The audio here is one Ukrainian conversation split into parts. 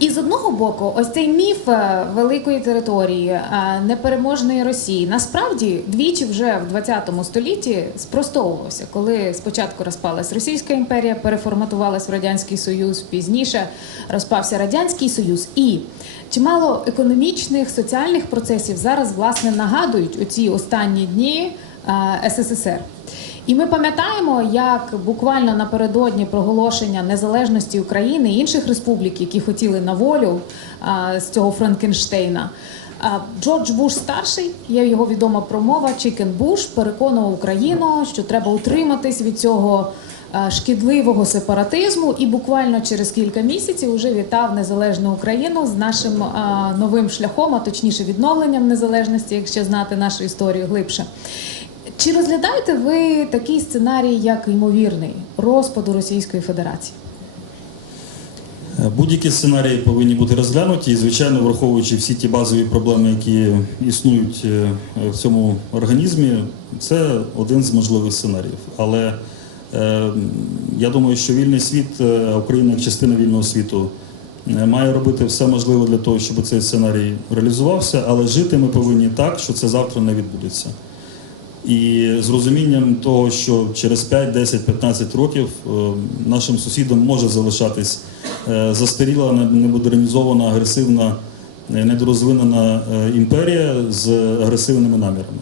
І з одного боку, ось цей міф е, великої території, е, непереможної Росії, насправді двічі вже в 20 столітті спростовувався, коли спочатку розпалась Російська імперія, переформатувалась в Радянський Союз, пізніше розпався Радянський Союз. І чимало економічних, соціальних процесів зараз власне нагадують оці останні дні е, СССР. І ми пам'ятаємо, як буквально напередодні проголошення незалежності України і інших республік, які хотіли на волю а, з цього Франкенштейна. Джордж Буш старший, є його відома промова Чікен Буш, переконував Україну, що треба утриматись від цього шкідливого сепаратизму, і буквально через кілька місяців вже вітав незалежну Україну з нашим новим шляхом, а точніше відновленням незалежності, якщо знати нашу історію глибше. Чи розглядаєте ви такий сценарій, як ймовірний розпаду Російської Федерації? Будь-які сценарії повинні бути розглянуті, і, звичайно, враховуючи всі ті базові проблеми, які існують е, в цьому організмі, це один з можливих сценаріїв. Але е, я думаю, що вільний світ, е, Україна як частина вільного світу, е, має робити все можливе для того, щоб цей сценарій реалізувався, але жити ми повинні так, що це завтра не відбудеться. І з розумінням того, що через 5, 10, 15 років е, нашим сусідом може залишатись е, застаріла, немодернізована, агресивна, е, недорозвинена імперія з агресивними намірами.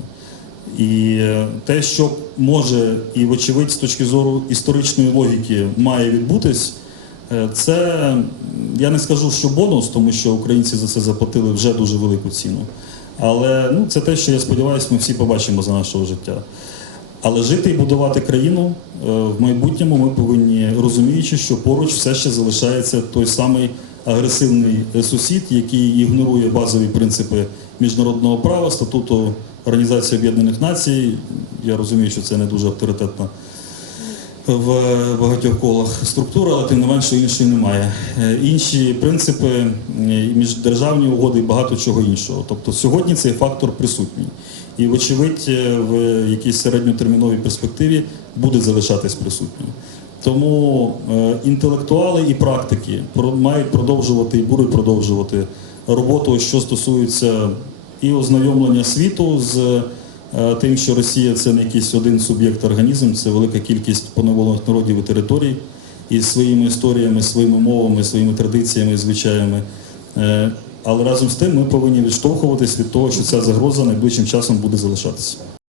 І те, що може і, вочевидь, з точки зору історичної логіки має відбутись, це я не скажу, що бонус, тому що українці за це заплатили вже дуже велику ціну. Але ну, це те, що я сподіваюся, ми всі побачимо за нашого життя. Але жити і будувати країну е, в майбутньому ми повинні розуміючи, що поруч все ще залишається той самий агресивний сусід, який ігнорує базові принципи міжнародного права, статуту Організації Об'єднаних Націй. Я розумію, що це не дуже авторитетна в багатьох колах структура, але тим не менше іншої немає. Е, Інші принципи, міждержавні угоди і багато чого іншого. Тобто сьогодні цей фактор присутній. І, вочевидь, е, в якійсь середньотерміновій перспективі буде залишатись присутнім. Тому е, інтелектуали і практики мають продовжувати і будуть продовжувати роботу, що стосується і ознайомлення світу з тим, що Росія це не якийсь один суб'єкт організм, це велика кількість поневолених народів і територій із своїми історіями, своїми мовами, своїми традиціями і звичаями. Е, Але разом з тим ми повинні відштовхуватись від того, що ця загроза найближчим часом буде залишатися.